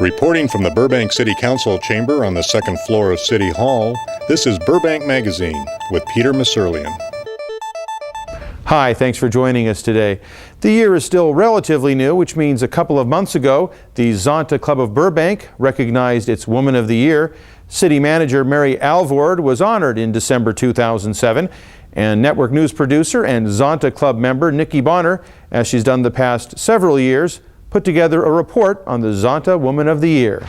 Reporting from the Burbank City Council chamber on the second floor of City Hall, this is Burbank Magazine with Peter Masurlian. Hi, thanks for joining us today. The year is still relatively new, which means a couple of months ago, the Zonta Club of Burbank recognized its Woman of the Year. City Manager Mary Alvord was honored in December 2007, and network news producer and Zonta Club member Nikki Bonner, as she's done the past several years, put together a report on the Zonta Woman of the Year.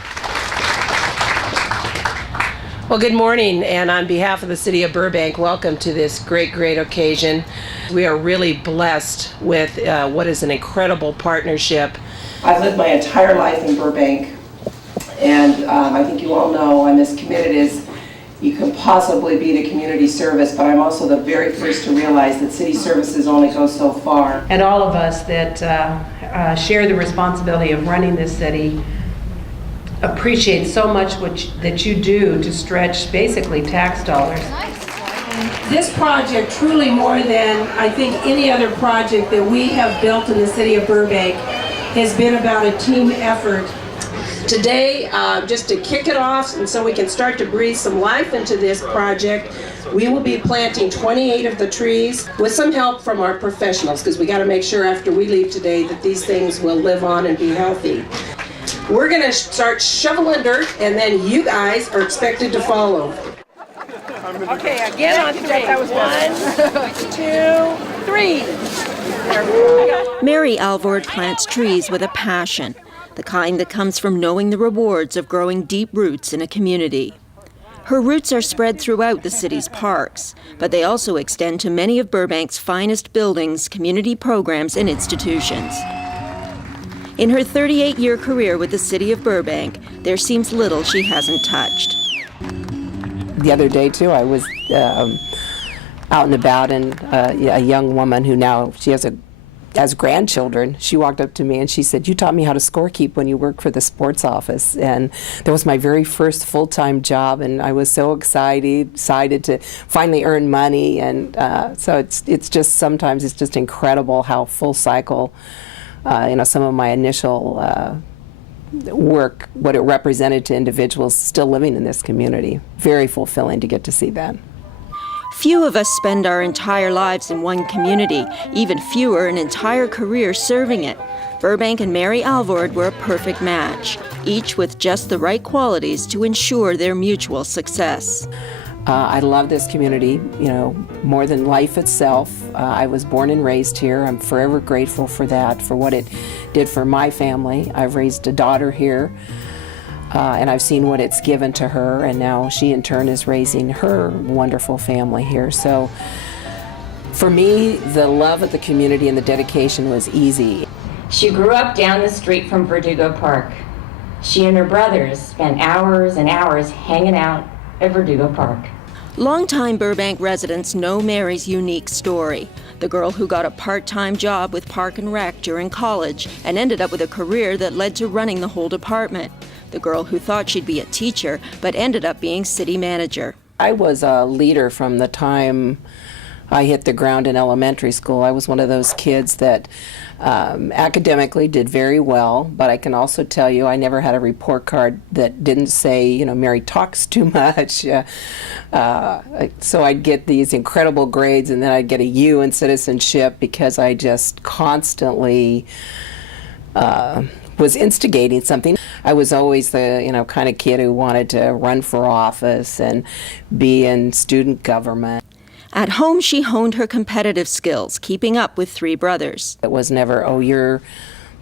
Well, good morning, and on behalf of the City of Burbank, welcome to this great occasion. We are really blessed with what is an incredible partnership. I've lived my entire life in Burbank, and I think you all know I'm as committed as you can possibly be to community service, but I'm also the very first to realize that city services only go so far. And all of us that share the responsibility of running this city appreciate so much that you do to stretch basically tax dollars. This project, truly more than I think any other project that we have built in the city of Burbank, has been about a team effort. Today, just to kick it off and so we can start to breathe some life into this project, we will be planting 28 of the trees with some help from our professionals, because we got to make sure after we leave today that these things will live on and be healthy. We're going to start shoveling dirt, and then you guys are expected to follow. Okay, again on three. That was 1, 2, 3. Mary Alvord plants trees with a passion, the kind that comes from knowing the rewards of growing deep roots in a community. Her roots are spread throughout the city's parks, but they also extend to many of Burbank's finest buildings, community programs, and institutions. In her 38-year career with the city of Burbank, there seems little she hasn't touched. The other day, too, I was out and about, and a young woman who now, she has grandchildren, she walked up to me and she said, "You taught me how to scorekeep when you worked for the sports office." And that was my very first full-time job, and I was so excited to finally earn money. And so it's just, sometimes it's just incredible how full cycle some of my initial work, what it represented to individuals still living in this community. Very fulfilling to get to see that. Few of us spend our entire lives in one community, even fewer an entire career serving it. Burbank and Mary Alvord were a perfect match, each with just the right qualities to ensure their mutual success. I love this community, more than life itself. I was born and raised here. I'm forever grateful for that, for what it did for my family. I've raised a daughter here, and I've seen what it's given to her, and now she in turn is raising her wonderful family here. So for me, the love of the community and the dedication was easy. She grew up down the street from Verdugo Park. She and her brothers spent hours and hours hanging out at Verdugo Park. Longtime Burbank residents know Mary's unique story. The girl who got a part-time job with Park and Rec during college and ended up with a career that led to running the whole department. The girl who thought she'd be a teacher but ended up being city manager. I was a leader from the time I hit the ground in elementary school. I was one of those kids that academically did very well, but I can also tell you I never had a report card that didn't say, Mary talks too much. So I'd get these incredible grades, and then I'd get a U in citizenship because I just constantly was instigating something. I was always the kind of kid who wanted to run for office and be in student government. At home, she honed her competitive skills, keeping up with three brothers. It was never, "Oh, you're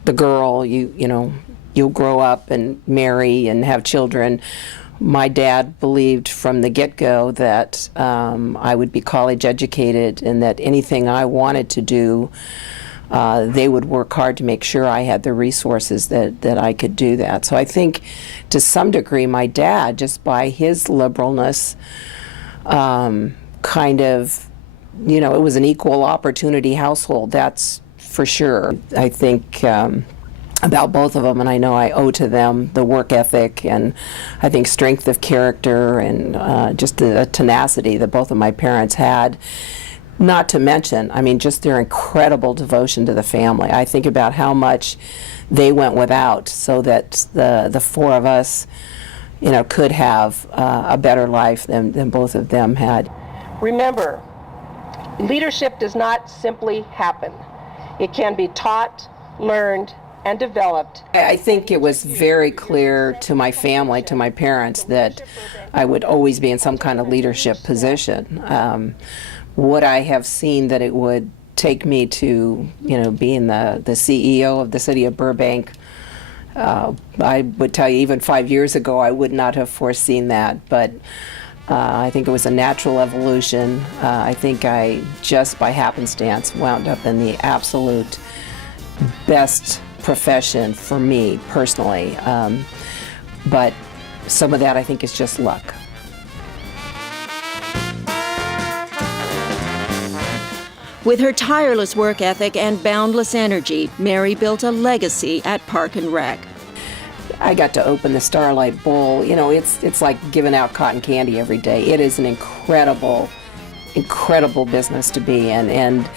the girl, you'll grow up and marry and have children." My dad believed from the get-go that I would be college educated and that anything I wanted to do, they would work hard to make sure I had the resources that I could do that. So I think to some degree my dad, just by his liberalness, it was an equal opportunity household, that's for sure. I think about both of them, and I know I owe to them the work ethic and I think strength of character and just the tenacity that both of my parents had. Not to mention, just their incredible devotion to the family. I think about how much they went without so that the four of us, could have a better life than both of them had. Remember, leadership does not simply happen. It can be taught, learned, and developed. I think it was very clear to my family, to my parents, that I would always be in some kind of leadership position. Would I have seen that it would take me to, being the CEO of the city of Burbank? I would tell you, even 5 years ago, I would not have foreseen that. But I think it was a natural evolution. I think I, just by happenstance, wound up in the absolute best profession for me personally. But some of that, I think, is just luck. With her tireless work ethic and boundless energy, Mary built a legacy at Park and Rec. I got to open the Starlight Bowl. It's like giving out cotton candy every day. It is an incredible business to be in. And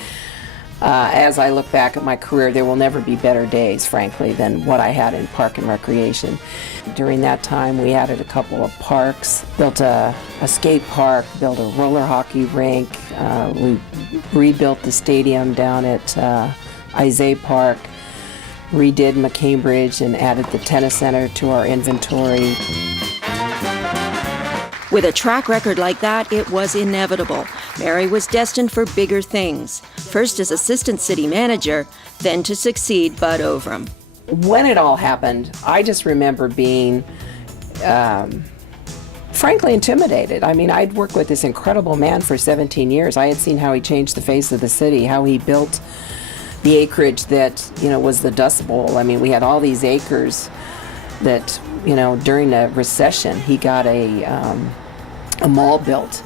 as I look back at my career, there will never be better days, frankly, than what I had in Park and Recreation. During that time, we added a couple of parks, built a skate park, built a roller hockey rink. We rebuilt the stadium down at Isaiah Park, redid McCambridge, and added the tennis center to our inventory. With a track record like that, it was inevitable. Mary was destined for bigger things, first as assistant city manager, then to succeed Bud Overham. When it all happened, I just remember being, frankly, intimidated. I mean, I'd worked with this incredible man for 17 years. I had seen how he changed the face of the city, how he built the acreage that, was the Dust Bowl. I mean, we had all these acres that, during the recession, he got a mall built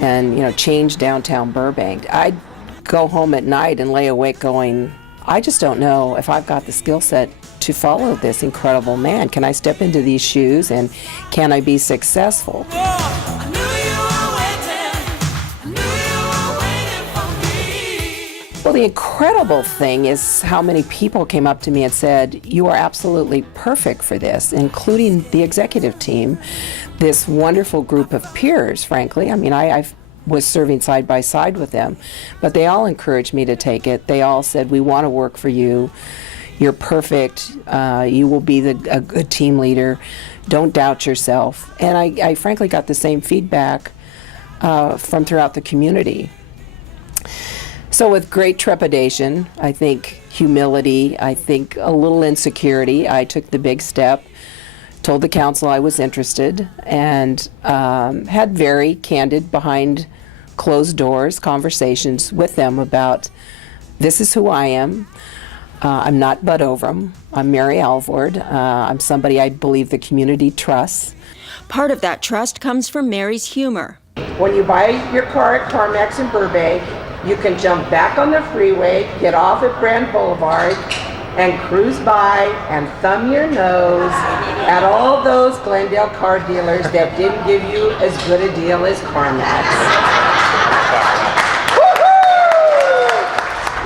and, changed downtown Burbank. I'd go home at night and lay awake going, I just don't know if I've got the skill set to follow this incredible man. Can I step into these shoes and can I be successful? Well, the incredible thing is how many people came up to me and said, you are absolutely perfect for this, including the executive team, this wonderful group of peers, frankly. I mean, I was serving side by side with them, but they all encouraged me to take it. They all said, we want to work for you. You're perfect. You will be a good team leader. Don't doubt yourself. And I frankly got the same feedback from throughout the community. So with great trepidation, I think humility, I think a little insecurity, I took the big step, told the council I was interested, and had very candid, behind closed doors conversations with them about, this is who I am. I'm not Bud Overham. I'm Mary Alvord. I'm somebody I believe the community trusts. Part of that trust comes from Mary's humor. When you buy your car at CarMax in Burbank, you can jump back on the freeway, get off at Brand Boulevard, and cruise by and thumb your nose at all those Glendale car dealers that didn't give you as good a deal as CarMax.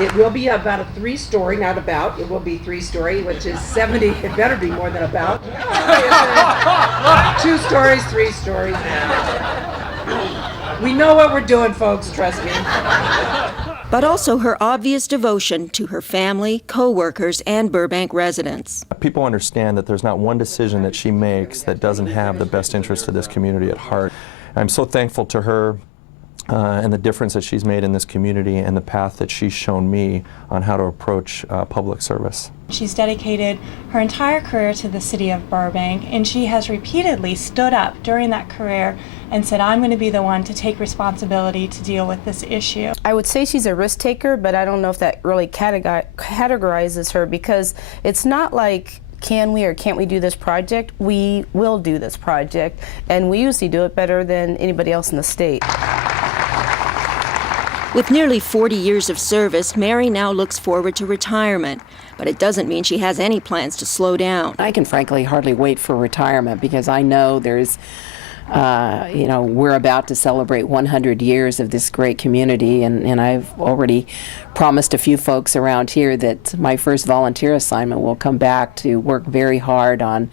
It will be about a 3-story, not about, it will be 3-story, which is 70, it better be more than about. 2 stories, 3 stories. We know what we're doing, folks, trust me. But also her obvious devotion to her family, co-workers, and Burbank residents. People understand that there's not one decision that she makes that doesn't have the best interest of this community at heart. I'm so thankful to her and the difference that she's made in this community and the path that she's shown me on how to approach public service. She's dedicated her entire career to the city of Burbank, and she has repeatedly stood up during that career and said, I'm going to be the one to take responsibility to deal with this issue. I would say she's a risk taker, but I don't know if that really categorizes her, because it's not like, can we or can't we do this project? We will do this project, and we usually do it better than anybody else in the state. With nearly 40 years of service, Mary now looks forward to retirement, but it doesn't mean she has any plans to slow down. I can frankly hardly wait for retirement, because I know there's We're about to celebrate 100 years of this great community, and I've already promised a few folks around here that my first volunteer assignment will come back to work very hard on,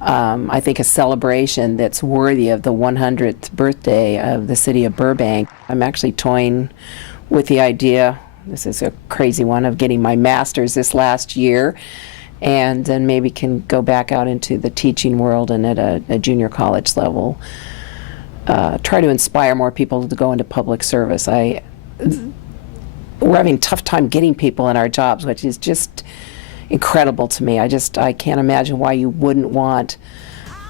I think, a celebration that's worthy of the 100th birthday of the city of Burbank. I'm actually toying with the idea, this is a crazy one, of getting my master's this last year, and then maybe can go back out into the teaching world and at a junior college level, try to inspire more people to go into public service. We're having a tough time getting people in our jobs, which is just incredible to me. I can't imagine why you wouldn't want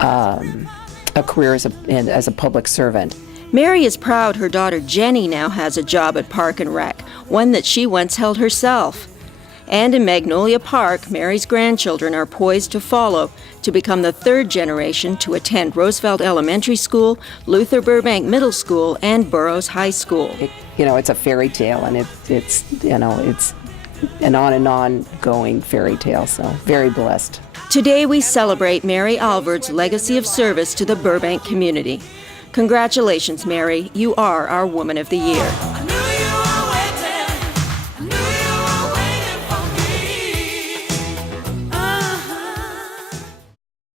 a career as a public servant. Mary is proud her daughter Jenny now has a job at Park and Rec, one that she once held herself. And in Magnolia Park, Mary's grandchildren are poised to follow to become the third generation to attend Roosevelt Elementary School, Luther Burbank Middle School, and Burroughs High School. It's a fairy tale, and it's an on and on going fairy tale, so very blessed. Today we celebrate Mary Alvord's legacy of service to the Burbank community. Congratulations, Mary. You are our Woman of the Year.